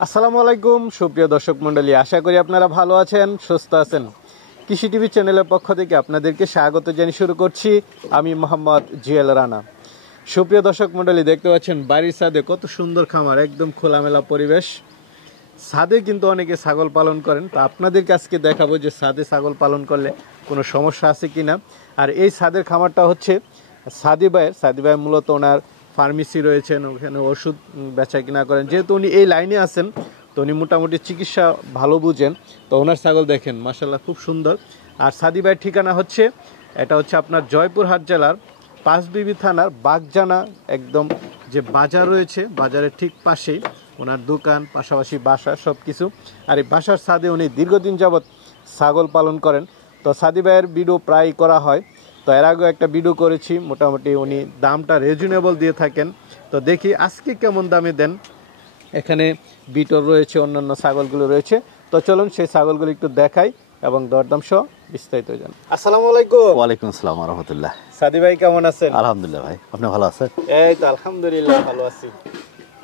আসসালামু আলাইকুম সুপ্রিয় দর্শক মণ্ডলী, আশা করি আপনারা ভালো আছেন, সুস্থ আছেন। কৃষি টিভি চ্যানেলের পক্ষ থেকে আপনাদেরকে স্বাগত জানিয়ে শুরু করছি আমি মোহাম্মদ জিএল রানা। সুপ্রিয় দর্শক মণ্ডলী, দেখতে পাচ্ছেন বাড়ির ছাদে কত সুন্দর খামার, একদম খোলামেলা পরিবেশ। ছাদে কিন্তু অনেকে ছাগল পালন করেন, তো আপনাদেরকে আজকে দেখাবো যে ছাদে ছাগল পালন করলে কোনো সমস্যা আছে কিনা। আর এই ছাদের খামারটা হচ্ছে সাদি ভাইয়ের মূলত ওনার ফার্মেসি রয়েছেন, ওখানে ওষুধ বেচা কিনা করেন। যেহেতু উনি এই লাইনে আছেন, তো উনি মোটামুটি চিকিৎসা ভালো বুঝেন। তো ওনার ছাগল দেখেন মাশাল্লাহ খুব সুন্দর। আর সাদি ভাইয়ের ঠিকানা হচ্ছে, এটা হচ্ছে আপনার জয়পুরহাট জেলার পাঁচবিবি থানার বাগজানা, একদম যে বাজার রয়েছে বাজারের ঠিক পাশেই ওনার দোকান, পাশাপাশি বাসা সব কিছু। আর এই বাসার ছাদে উনি দীর্ঘদিন যাবৎ ছাগল পালন করেন। তো সাদি ভাইয়ের ভিডিও প্রায় করা হয়, তো এর আগেও একটা ভিডিও করেছি। মোটামুটি উনি দামটা রিজনেবল দিয়ে থাকেন। তো দেখি আজকে কেমন দামে দেন। এখানে বিটর রয়েছে, অন্যান্য ছাগলগুলো রয়েছে। তো চলুন সেই ছাগলগুলো একটু দেখাই এবং দরদাম সহ বিস্তারিত জানাই। আসসালামু আলাইকুম। ওয়ালাইকুম আসসালাম ওয়া রাহমাতুল্লাহ। সাদি ভাই কেমন আছেন? আলহামদুলিল্লাহ ভাই, আপনি ভালো আছেন? এই তো আলহামদুলিল্লাহ ভালো আছি।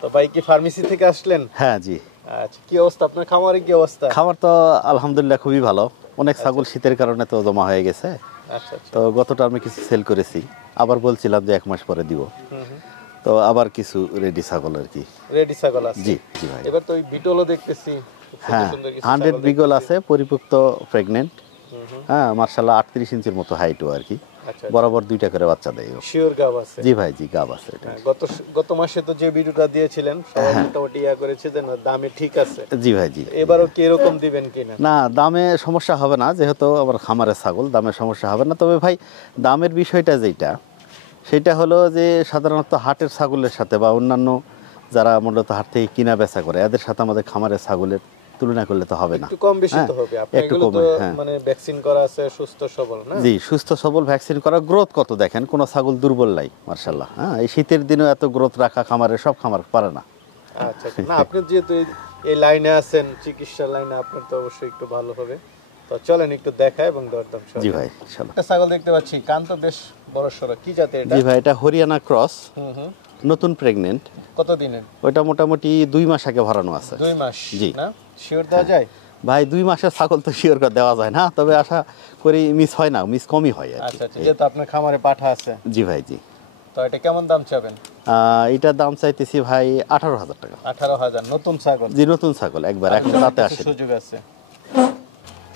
তো ভাই কি ফার্মেসি থেকে আসলেন? হ্যাঁ জি। আচ্ছা, কি অবস্থা আপনার খামারে, কি অবস্থা? খাবার তো আলহামদুলিল্লাহ খুবই ভালো। অনেক ছাগল শীতের কারণে তো জমা হয়ে গেছে। আচ্ছা আচ্ছা। তো গতটা আমি কিছু সেল করেছি, আবার বলছিলাম যে 1 মাস পরে দিব। তো আবার কিছু রেডি ছাগল আর কি। রেডি ছাগল আছে? জি জি ভাই। এবার তো ওই বিটলও দেখতেছি, খুব সুন্দর হ্যাঁ, সুন্দর কিছু 100 ছাগল বিগল দেখতেছি। আছে, পরিপুক্ত প্রেগনেন্ট। হ্যাঁ মার্শাল্লাহ 38 ইঞ্চির মতো হাইটও আর কি। আচ্ছা, বরাবর 2টা করে বাচ্চা দেয়। শিওর গাব আছে? জি ভাই জি, গাব আছে এটা। হ্যাঁ, গত মাসে তো যে ভিডিওটা দিয়েছিলেন সবাই মোটামুটি ইয়া করেছে যে না দামে ঠিক আছে। জি ভাই জি। এবারও কি এরকম দিবেন কিনা? না, দামে সমস্যা হবে না, যেহেতু আবার খামারের ছাগল, দামে সমস্যা হবে না। তবে ভাই দামের বিষয়টা যেটা, সেটা হলো যে সাধারণত হাটের ছাগলের সাথে বা অন্যান্য যারা মূলত হাট থেকে কিনা বেচা করে এদের সাথে আমাদের খামারের ছাগলের তুলনা করলে তো হবে না। একটু কম বেশি তো হবে। আপনার একটু এগুলো কম, তো হ্যাঁ। মানে ভ্যাকসিন করা আছে, সুস্থ সবল না? জি, সুস্থ সবল, ভ্যাকসিন করা, গ্রোথ কত দেখেন, কোনো ছাগল দুর্বল নাই মার্শাল্লাহ। হ্যাঁ, এই শীতের দিনেও এত গ্রোথ রাখা খামারের সব খামার পারে না। আচ্ছা আচ্ছা। না, আপনি যেহেতু এই লাইনে আছেন, চিকিৎসা লাইনে, আপনার তো অবশ্যই একটু ভালো হবে। তো চলেন একটু দেখাই এবং দরদাম সহ। জি ভাই ইনশাআল্লাহ। একটা ছাগল দেখতে পাচ্ছি, কান তো বেশ বড় সড়ো, কি জাতের এটা? জি ভাই, এটা হরিয়ানা ক্রস, হুম। নতুন প্রেগনেন্ট। কত দিনের? ওইটা মোটামুটি 2 মাস আগে ভরানো আছে। 2 মাস? জি। না শিওর দেওয়া যায়? ভাই 2 মাসের ছাগল তো শিওর করে দেওয়া যায় না, তবে আশা করি মিস হয় না, মিস কমই হয় আর কি। আচ্ছা আচ্ছা। যেহেতু আপনার খামারে পাঠা আছে। জি ভাই জি। তো এটা কেমন দাম চাবেন? এটার দাম চাইতেছি ভাই 18,000 টাকা। 18,000? নতুন ছাগল? জি, নতুন ছাগল, একবার এখন রাতে আসে। সুযোগ আছে।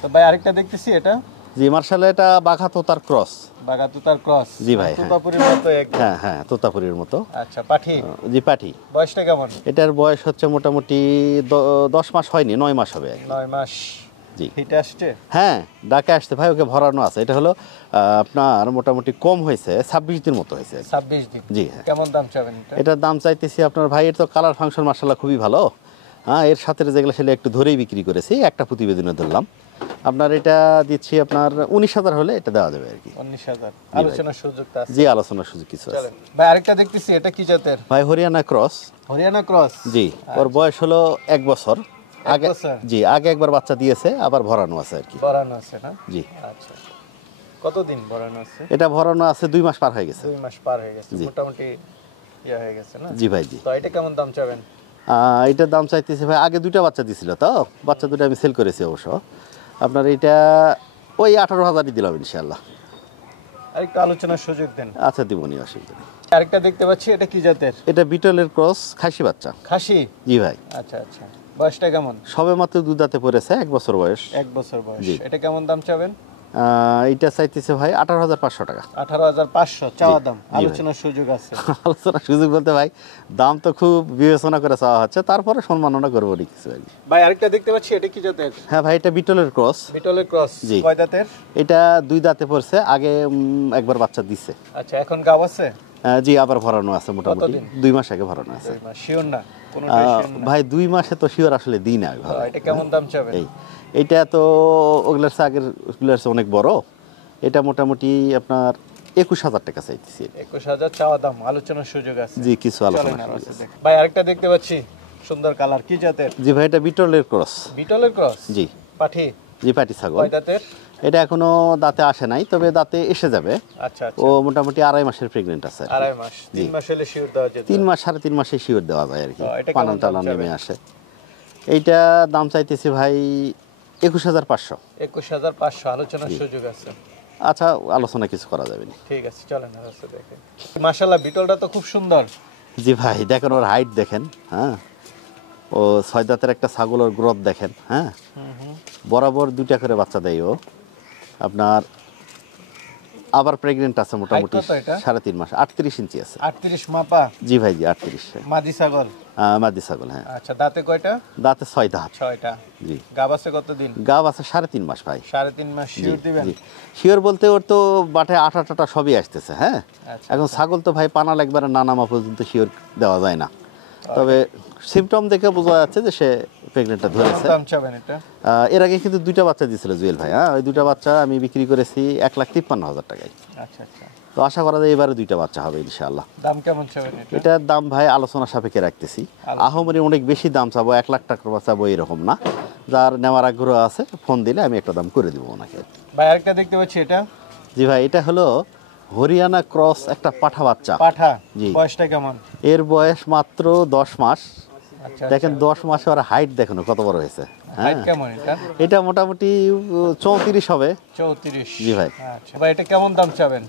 তো ভাই আরেকটা দেখতেছি, এটা? জি মার্শাল, এটা বাঘা তোতার ক্রস। বাঘা তোতার ক্রস? জি ভাই, হ্যাঁ। তোতাপুরির মতো একদম? হ্যাঁ হ্যাঁ, তোতাপুরির মতো। আচ্ছা, পাঠি? জি পাঠি। বয়সটা কেমন? এটার বয়স হচ্ছে মোটামুটি 10 মাস হয়নি, 9 মাস হবে আর কি। 9 মাস? জি। হিটে আসছে? হ্যাঁ, ডাকে আসছে ভাই, ওকে ভরানো আছে। এটা হলো আপনার মোটামুটি কম হয়েছে, 26 দিন মতো হয়েছে। 26 দিন? জি হ্যাঁ। কেমন দাম চাবেন এটা? এটার দাম চাইতেছি আপনার ভাই, এর তো কালার ফাংশন মার্শাল্লাহ খুবই ভালো। হ্যাঁ, এর সাথে যেগুলো সেটা একটু ধরেই বিক্রি করেছি, একটা প্রতিবেদনে ধরলাম। আপনার এটা দিচ্ছি আপনার 19,000 হলে এটা দেওয়া যাবে আর কি। 19,000? আলোচনার সুযোগটা আছে? জি, আলোচনার সুযোগ কিছু আছে। চলেন ভাই, আরেকটা দেখতেছি, এটা কি জাতের? ভাই হরিয়ানা ক্রস। হরিয়ানা ক্রস? জি, ওর বয়স হলো 1 বছর। আগে বছর? জি, আগে একবার বাচ্চা দিয়েছে, আবার ভরানো আছে আর কি। ভরানো আছে না? জি। আচ্ছা। কতদিন ভরানো আছে? এটা ভরানো আছে 2 মাস পার হয়ে গেছে। 2 মাস পার হয়ে গেছে, জি। মোটামুটি ইয়া হয়ে গেছে না? জি ভাই জি। তো এটা কেমন দাম চাবেন? এটার দাম চাইতেছে ভাই, আগে 2টা বাচ্চা দিছিল, তো বাচ্চা 2টা আমি সেল করেছি অবশ্য। আপনার এটা ওই 18,000ই দিলাম ইনশাআল্লাহ। আরেকটু আলোচনার সুযোগ দেন। আচ্ছা, দিবনি, অসুবিধা নেই। আরেকটা দেখতে পাচ্ছি, এটা কি জাতের? এটা বিটলের ক্রস, খাসি বাচ্চা। খাসি? জি ভাই। আচ্ছা আচ্ছা। বয়সটা কেমন? সবে মাত্র 2 দাঁতে পড়েছে, 1 বছর বয়স। 1 বছর বয়স? জি। এটা কেমন দাম চাবেন? এটা চাইতেছে ভাই 18,500 টাকা। 18,500 চাওয়া দাম? ভাই। আলোচনার সুযোগ আছে? আলোচনার সুযোগ বলতে ভাই, দাম তো খুব বিবেচনা করে চাওয়া হচ্ছে, তারপরে সম্মাননা করবো নি কিছু আর কি। ভাই আরেকটা দেখতে পাচ্ছি, এটা কি জাতের? হ্যাঁ ভাই, এটা বিটলের ক্রস। বিটলের ক্রস? জি। কয় দাঁতের? এটা 2 দাঁতে পড়ছে, আগে একবার বাচ্চা দিছে। আচ্ছা, এখন গাব আছে? জি, আবার ভরানো আছে মোটামুটি কতদিন? 2 মাস আগে ভরানো আছে। 2 মাস? শিওর না? কোনটাই শিওর না? ভাই 2 মাসে তো শিওর আসলে দিই না তো এটা কেমন দাম চাবেন? এইটা তো ওগুলার চেয়ে আগের ওগুলার চেয়ে অনেক বড়। এটা মোটামুটি আপনার 21,000 টাকা চাইতেছি। 21,000 চাওয়া দাম? আলোচনার সুযোগ আছে? জি, কিছু চলেন আলোচনা আর আছে। আছে দেখ। ভাই আরেকটা দেখতে পাচ্ছি, সুন্দর কালার, কি জাতের? জি ভাই, এটা বিটলের ক্রস। বিটলের ক্রস? জি। পাঠি? জি, পাটি ছাগল। কয় দাঁতের? এটা এখনো দাঁতে আসে নাই, তবে দাঁতে এসে যাবে। আচ্ছা আচ্ছা। ও মোটামুটি 2.5 মাসের প্রেগনেন্ট আছে আর কি। 2.5 মাস? 3 মাস হলে শিওর দেওয়া যেত? 3 মাস 3.5 মাসে শিওর দেওয়া যায় আর কি, তো এটা কেমন পালন দাম টালন চাবেন? নেমে আসে। এইটা দাম চাইতেছি ভাই 21,500। 21,500, আলোচনার সুযোগ আছে। আচ্ছা, আলোচনা কিছু করা যাবে না। ঠিক আছে, চলেন আর হচ্ছে দেখেন। মাশাআল্লাহ, বিটলটা তো খুব সুন্দর। জি ভাই, দেখেন ওর হাইট দেখেন, হ্যাঁ, ও 6 দাঁতের একটা ছাগল, ওর গ্রোথ দেখেন, হ্যাঁ, বরাবর 2টা করে বাচ্চা দেয় ও আপনার। আবার প্রেগনেন্ট আছে মোটামুটি কত এটা? 3.5 মাস, 38 ইঞ্চি আছে। 38 মাপা? জি ভাই, জি 38। মাদি ছাগল? মাদি ছাগল, হ্যাঁ। আচ্ছা, দাঁতে কয়টা? দাঁতে 6 দাঁত। 6টা। জি। গাব আছে কতদিন? গাব আছে 3.5 মাস ভাই। 3.5 মাস। শিওর দিবেন? শিওর বলতে ওর তো বাটে আটা টাটা সবই আসতেছে, হ্যাঁ। আচ্ছা, এখন ছাগল তো ভাই পানাল একবারে না নামা পর্যন্ত শিওর দেওয়া যায় না, তবে সিমটম দেখে বোঝা যাচ্ছে যে সে প্রেগনেন্টটা ধরেছে। দাম চাবেন এটা? এর আগে কিন্তু 2টা বাচ্চা দিয়েছিল জুয়েল ভাই, হ্যাঁ, ওই 2টা বাচ্চা আমি বিক্রি করেছি 1,53,000 টাকায়। আচ্ছা আচ্ছা। তো আশা করা যায় এবারে 2টা বাচ্চা হবে ইনশাআল্লাহ। দাম কেমন চাবেন এটা? এটার দাম ভাই আলোচনা সাপেক্ষে রাখতেছি। আহমরি অনেক বেশি দাম চাবো, 1 লাখ টাকার চাবো এরকম না। যার নেওয়ার আগ্রহ আছে ফোন দিলে আমি একটা দাম করে দিব ওনাকে। ভাই আরেকটা দেখতে পাচ্ছি, এটা? জি ভাই, এটা হলো হরিয়ানা ক্রস একটা পাঠা বাচ্চা। পাঠা? জি। বয়সটা কেমন? এর বয়স মাত্র 10 মাস। আচ্ছা, দেখেন 10 মাসে ওর হাইট দেখেন কত বড় হয়েছে। হাইট কেমন এটা? এটা মোটামুটি 34 হবে। 34? জি ভাই। আচ্ছা ভাই, এটা কেমন দাম চাবেন?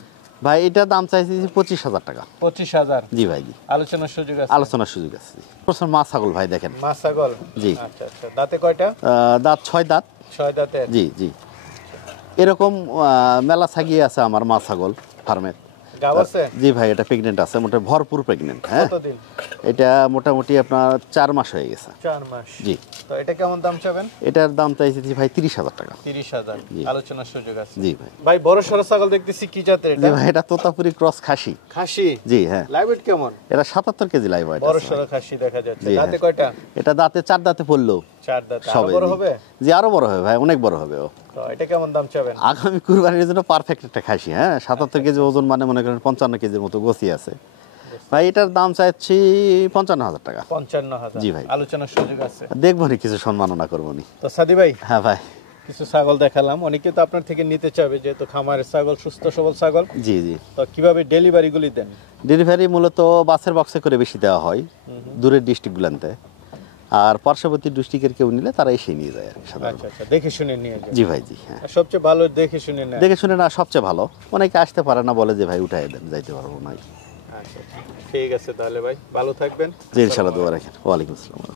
ভাই এটা দাম চাইছি 25,000 টাকা। 25,000? জি ভাই, জি আলোচনার সুযোগ আছে? আলোচনার সুযোগ আছে। প্রশ্ন মা ছাগল ভাই, দেখেন। মা ছাগল? জি। আচ্ছা আচ্ছা। দাঁতে কয়টা? দাঁত 6 দাঁত। 6 দাঁতে? জি জি। এরকম মেলা ছাগিয়ে আছে আমার মা ছাগল ফার্মের। গাব আছে? জি ভাই, এটা প্রেগনেন্ট আছে, মোটামুটি ভরপুর প্রেগনেন্ট, হ্যাঁ। কতদিন? এটা মোটামুটি আপনার 4 মাস হয়ে গেছে। 4 মাস? জি। তো এটা কেমন দাম চাবেন? এটার দাম চাইছি ভাই 30,000 টাকা। 30,000? জি। আলোচনার সুযোগ আছে? জি ভাই। ভাই বড় সরো ছাগল দেখতেছি, কি জাতের জি এটা? ভাই, এটা তোতাপুরি ক্রস খাসি। খাসি? জি হ্যাঁ। লাইভ ওয়েট কেমন? এটা 77 কেজি লাইভ ওয়েট বড় আছে। সরো খাসি দেখা যাচ্ছে। জি, দাঁতে হ্যাঁ। কয়টা? এটা দাঁতে 4 দাঁতে পড়লো। 4 দাঁতে? আরো সবে বড় হবে? জি, আরো বড় হবে ভাই, অনেক বড় হবে ও। তো এটা কেমন দাম চাবেন? আগামী কুরবানির জন্য পারফেক্ট একটা খাসি, হ্যাঁ। 77 কেজি ওজন, মানে মনে করেন 55 কেজির মতো গোছি আছে ভাই। এটার দাম চাইছি 55,000 টাকা। 55,000? জি ভাই। আলোচনার সুযোগ আছে? দেখবো নি, কিছু সম্মাননা করবো নি। তো সাদি ভাই, হ্যাঁ ভাই। কিছু ছাগল দেখালাম, অনেকে তো আপনার থেকে নিতে চাবে, যেহেতু খামারের ছাগল, সুস্থ সবল ছাগল। জি জি। তো কিভাবে ডেলিভারি গুলি দেন? ডেলিভারি মূলত বাসের বক্সে করে বেশি দেওয়া হয় দূরের ডিস্ট্রিক্টগুলোতে, আর পার্শ্ববর্তী ডিস্ট্রিক্টের কেউ নিলে তারা এসে নিয়ে যায় আর কি সাধারণত। আচ্ছা আচ্ছা, দেখে শুনে নিয়ে যায়? জি ভাই, জি হ্যাঁ। সবচেয়ে ভালো দেখে শুনে নেয়? দেখে শুনে না সবচেয়ে ভালো। অনেকে আসতে পারে না, বলে যে ভাই উঠাই দেন, যাইতে পারবো না। আচ্ছা আচ্ছা, ঠিক আছে তাহলে ভাই, ভালো থাকবেন। জি ইনশাআল্লাহ, দোয়া রাখেন। ওয়ালাইকুম আসসালাম।